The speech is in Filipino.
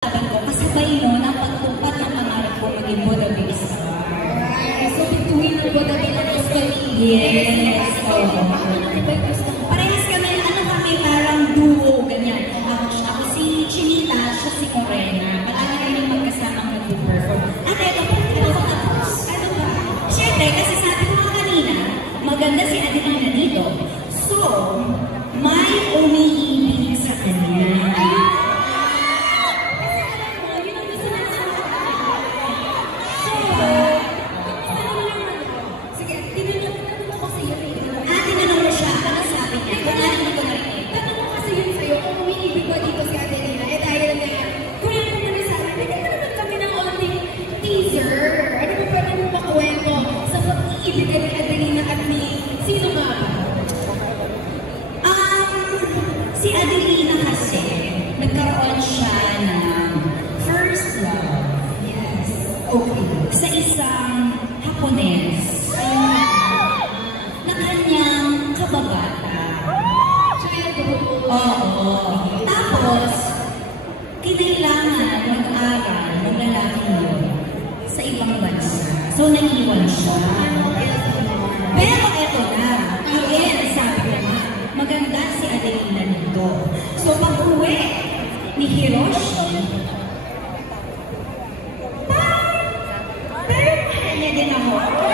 Sabi ko, kasabay nun ang pagtupad ng pangarap ko maging Budapest. So, bituin ang Budapest kami. Yes. Parehas kami, ano kami, parang duo, ganyan. Ako si Chinita, siya si Morena. Palagi kami magkasama mag-perform. At eto ba? Siyempre, kasi sabi ko mga kanina, maganda si Adelina dito. So, may umiibig sa kanya. Si Adelina kasi, nagkaroon siya ng first love. Yes. Okay. Sa isang Hapones. Na kanyang kababata. Oo. Tapos, kinailangan mag-aral ng lalaki yun sa ibang bansa. So, naiwan siya. Pero eto na. Again, sabi ko nga, maganda si Adelina nito. So, pag-uwi ni Hiroshi, pero mahal niya din ako.